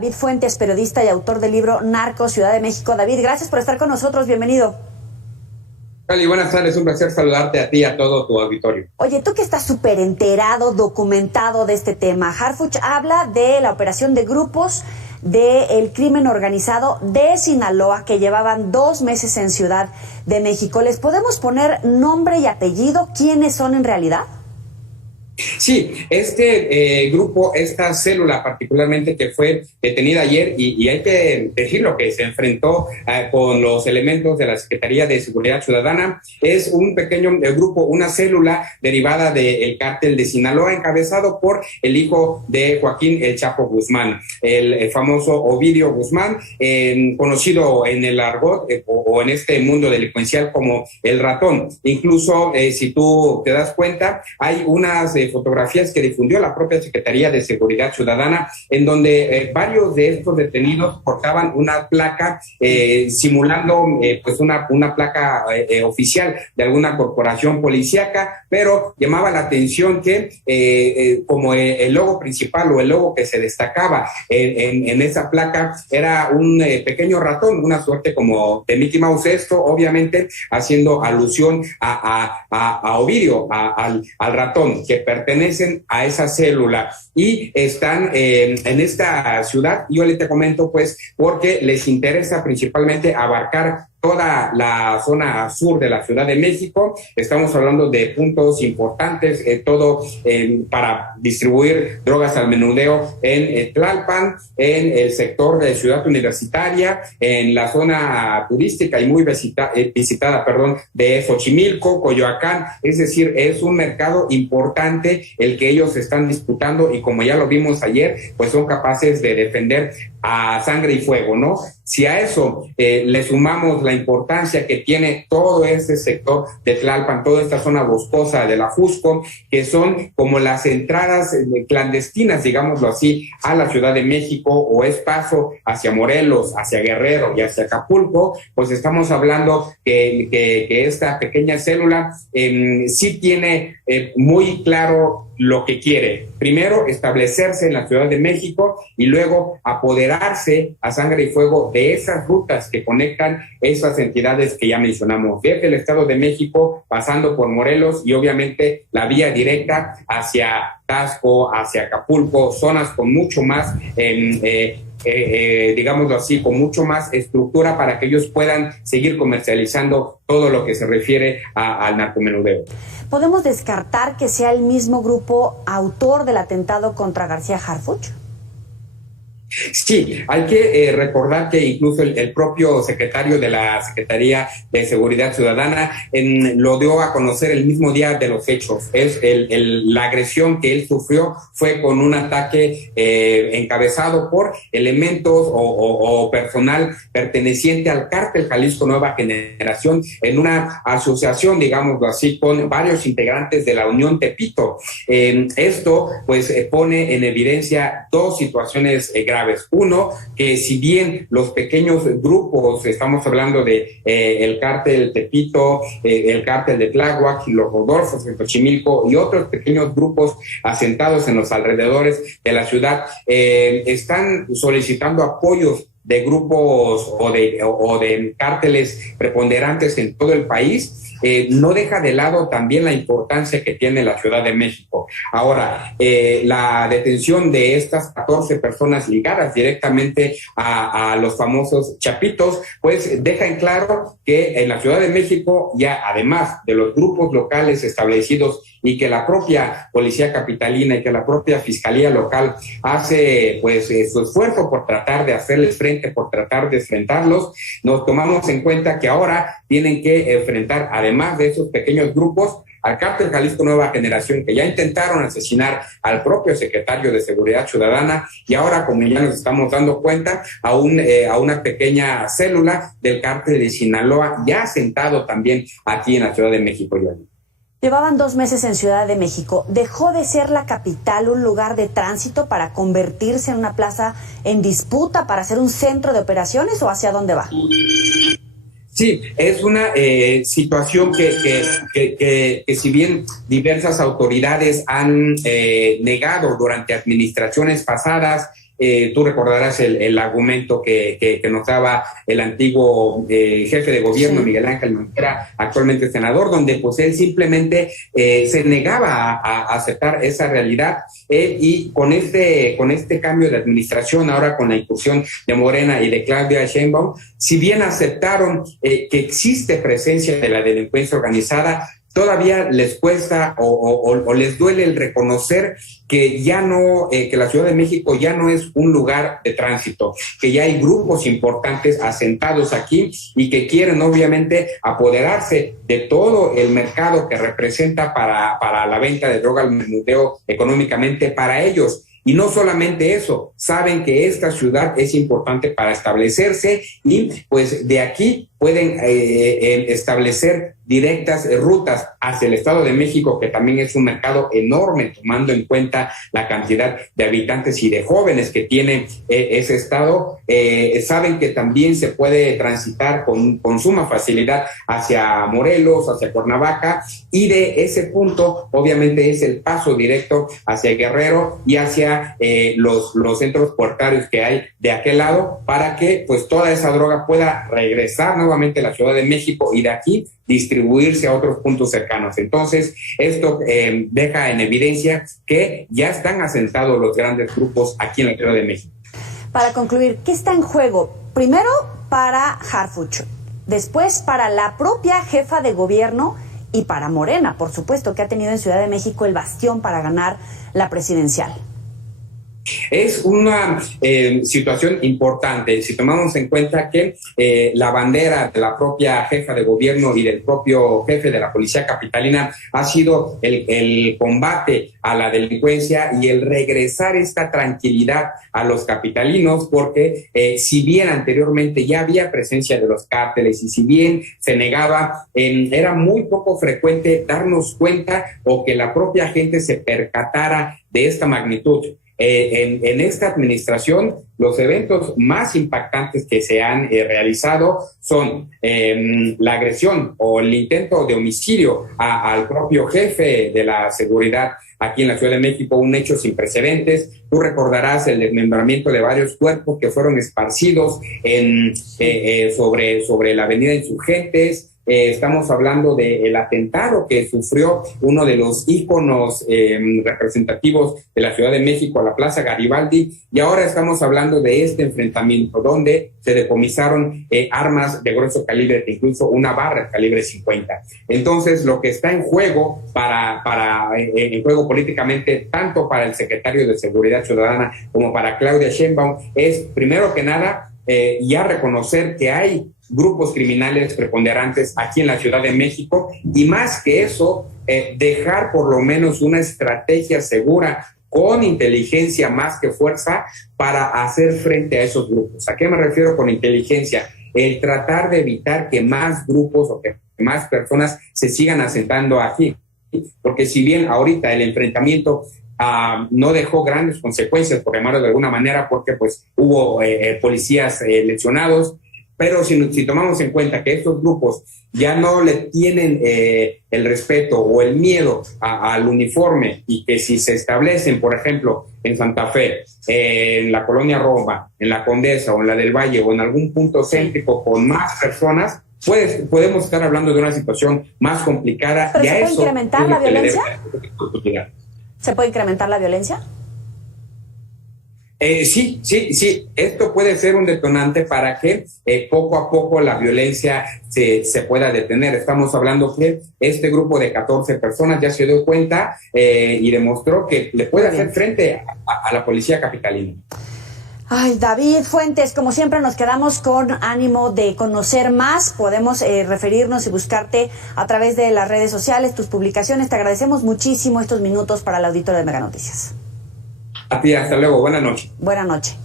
David Fuentes, periodista y autor del libro Narcos, Ciudad de México. David, gracias por estar con nosotros, bienvenido. Cali, buenas tardes, un placer saludarte a ti y a todo tu auditorio. Oye, tú que estás súper enterado, documentado de este tema, Harfuch habla de la operación de grupos del crimen organizado de Sinaloa que llevaban 2 meses en Ciudad de México. ¿Les podemos poner nombre y apellido? ¿Quiénes son en realidad? Sí, este grupo, esta célula particularmente que fue detenida ayer y hay que decirlo que se enfrentó con los elementos de la Secretaría de Seguridad Ciudadana, es un pequeño grupo, una célula derivada del cártel de Sinaloa encabezado por el hijo de Joaquín El Chapo Guzmán, el famoso Ovidio Guzmán, conocido en el argot o en este mundo delincuencial como el ratón. Incluso si tú te das cuenta, hay unas fotografías que difundió la propia Secretaría de Seguridad Ciudadana, en donde varios de estos detenidos portaban una placa simulando pues una placa oficial de alguna corporación policíaca, pero llamaba la atención que como el logo principal o el logo que se destacaba en esa placa era un pequeño ratón, una suerte como de Mickey Mouse, esto obviamente haciendo alusión a Ovidio, al ratón, que pertenecen a esa célula y están en esta ciudad. Yo le te comento pues porque les interesa principalmente abarcar toda la zona sur de la Ciudad de México. Estamos hablando de puntos importantes, todo para distribuir drogas al menudeo en Tlalpan, en el sector de Ciudad Universitaria, en la zona turística y muy visitada de Xochimilco, Coyoacán. Es decir, es un mercado importante el que ellos están disputando y como ya lo vimos ayer, pues son capaces de defender a sangre y fuego, ¿no? Si a eso le sumamos la importancia que tiene todo ese sector de Tlalpan, toda esta zona boscosa de la Jusco, que son como las entradas clandestinas, digámoslo así, a la Ciudad de México, o es paso hacia Morelos, hacia Guerrero y hacia Acapulco, pues estamos hablando que esta pequeña célula sí tiene muy claro lo que quiere. Primero, establecerse en la Ciudad de México y luego apoderarse a sangre y fuego de esas rutas que conectan esas entidades que ya mencionamos, desde el Estado de México, pasando por Morelos y obviamente la vía directa hacia Taxco, hacia Acapulco, zonas con mucho más digámoslo así, con mucho más estructura para que ellos puedan seguir comercializando todo lo que se refiere al narcomenudeo. ¿Podemos descartar que sea el mismo grupo autor del atentado contra García Harfuch? Sí, hay que recordar que incluso el propio secretario de la Secretaría de Seguridad Ciudadana lo dio a conocer el mismo día de los hechos. La agresión que él sufrió fue con un ataque encabezado por elementos o personal perteneciente al cártel Jalisco Nueva Generación en una asociación, digámoslo así, con varios integrantes de la Unión Tepito. Esto pues pone en evidencia dos situaciones graves. Uno, que si bien los pequeños grupos, estamos hablando de el cártel Tepito, el cártel de Tláhuac, los Rodolfos en Xochimilco y otros pequeños grupos asentados en los alrededores de la ciudad, están solicitando apoyos de grupos o de cárteles preponderantes en todo el país, no deja de lado también la importancia que tiene la Ciudad de México. Ahora, la detención de estas 14 personas ligadas directamente a los famosos Chapitos, pues deja en claro que en la Ciudad de México, ya además de los grupos locales establecidos y que la propia Policía Capitalina y que la propia Fiscalía Local hace pues su esfuerzo por tratar de hacerles frente, por tratar de enfrentarlos, nos tomamos en cuenta que ahora tienen que enfrentar, además de esos pequeños grupos, al cártel Jalisco Nueva Generación, que ya intentaron asesinar al propio secretario de Seguridad Ciudadana, y ahora, como ya nos estamos dando cuenta, a una pequeña célula del cártel de Sinaloa, ya asentado también aquí en la Ciudad de México. Llevaban 2 meses en Ciudad de México. ¿Dejó de ser la capital un lugar de tránsito para convertirse en una plaza en disputa, para ser un centro de operaciones, o hacia dónde va? Sí, es una situación que si bien diversas autoridades han negado durante administraciones pasadas, tú recordarás el argumento que nos daba el antiguo jefe de gobierno, sí, Miguel Ángel Mancera, actualmente senador, donde pues él simplemente se negaba a aceptar esa realidad, y con este cambio de administración, ahora con la incursión de Morena y de Claudia Sheinbaum, si bien aceptaron que existe presencia de la delincuencia organizada, todavía les cuesta o les duele el reconocer que ya no, que la Ciudad de México ya no es un lugar de tránsito, que ya hay grupos importantes asentados aquí y que quieren obviamente apoderarse de todo el mercado que representa para la venta de droga, al menudeo económicamente para ellos. Y no solamente eso, saben que esta ciudad es importante para establecerse y pues de aquí pueden establecer directas rutas hacia el Estado de México, que también es un mercado enorme, tomando en cuenta la cantidad de habitantes y de jóvenes que tiene ese estado. Saben que también se puede transitar con suma facilidad hacia Morelos, hacia Cuernavaca, y de ese punto obviamente es el paso directo hacia Guerrero y hacia los centros puertarios que hay de aquel lado, para que pues toda esa droga pueda regresar nuevamente a la Ciudad de México y de aquí distribuirse a otros puntos cercanos. Entonces, esto deja en evidencia que ya están asentados los grandes grupos aquí en la Ciudad de México. Para concluir, ¿qué está en juego? Primero, para Harfuch, después para la propia jefa de gobierno y para Morena, por supuesto, que ha tenido en Ciudad de México el bastión para ganar la presidencial. Es una situación importante si tomamos en cuenta que la bandera de la propia jefa de gobierno y del propio jefe de la policía capitalina ha sido el combate a la delincuencia y el regresar esta tranquilidad a los capitalinos, porque si bien anteriormente ya había presencia de los cárteles y si bien se negaba, era muy poco frecuente darnos cuenta o que la propia gente se percatara de esta magnitud. En esta administración, los eventos más impactantes que se han realizado son la agresión o el intento de homicidio al propio jefe de la seguridad aquí en la Ciudad de México, un hecho sin precedentes. Tú recordarás el desmembramiento de varios cuerpos que fueron esparcidos sobre la avenida Insurgentes. Estamos hablando del atentado que sufrió uno de los íconos representativos de la Ciudad de México, a la Plaza Garibaldi, y ahora estamos hablando de este enfrentamiento donde se decomisaron armas de grueso calibre, incluso una barra de calibre 50. Entonces, lo que está en juego en juego políticamente, tanto para el secretario de Seguridad Ciudadana como para Claudia Sheinbaum, es primero que nada ya reconocer que hay grupos criminales preponderantes aquí en la Ciudad de México y más que eso, dejar por lo menos una estrategia segura con inteligencia más que fuerza para hacer frente a esos grupos. ¿A qué me refiero con inteligencia? El tratar de evitar que más grupos o que más personas se sigan asentando aquí. Porque si bien ahorita el enfrentamiento no dejó grandes consecuencias, por llamarlo de alguna manera, porque pues hubo policías lesionados, pero si tomamos en cuenta que estos grupos ya no le tienen el respeto o el miedo al uniforme y que si se establecen, por ejemplo, en Santa Fe, en la Colonia Roma, en la Condesa o en la del Valle o en algún punto céntrico con más personas, podemos estar hablando de una situación más complicada. ¿Pero se puede incrementar la violencia? ¿Se puede incrementar la violencia? Sí. Esto puede ser un detonante para que poco a poco la violencia se pueda detener. Estamos hablando que este grupo de 14 personas ya se dio cuenta y demostró que le puede hacer frente a la policía capitalina. Ay, David Fuentes, como siempre nos quedamos con ánimo de conocer más. Podemos referirnos y buscarte a través de las redes sociales, tus publicaciones. Te agradecemos muchísimo estos minutos para el auditorio de Mega Noticias. A ti, hasta luego. Buenas noches. Buenas noches.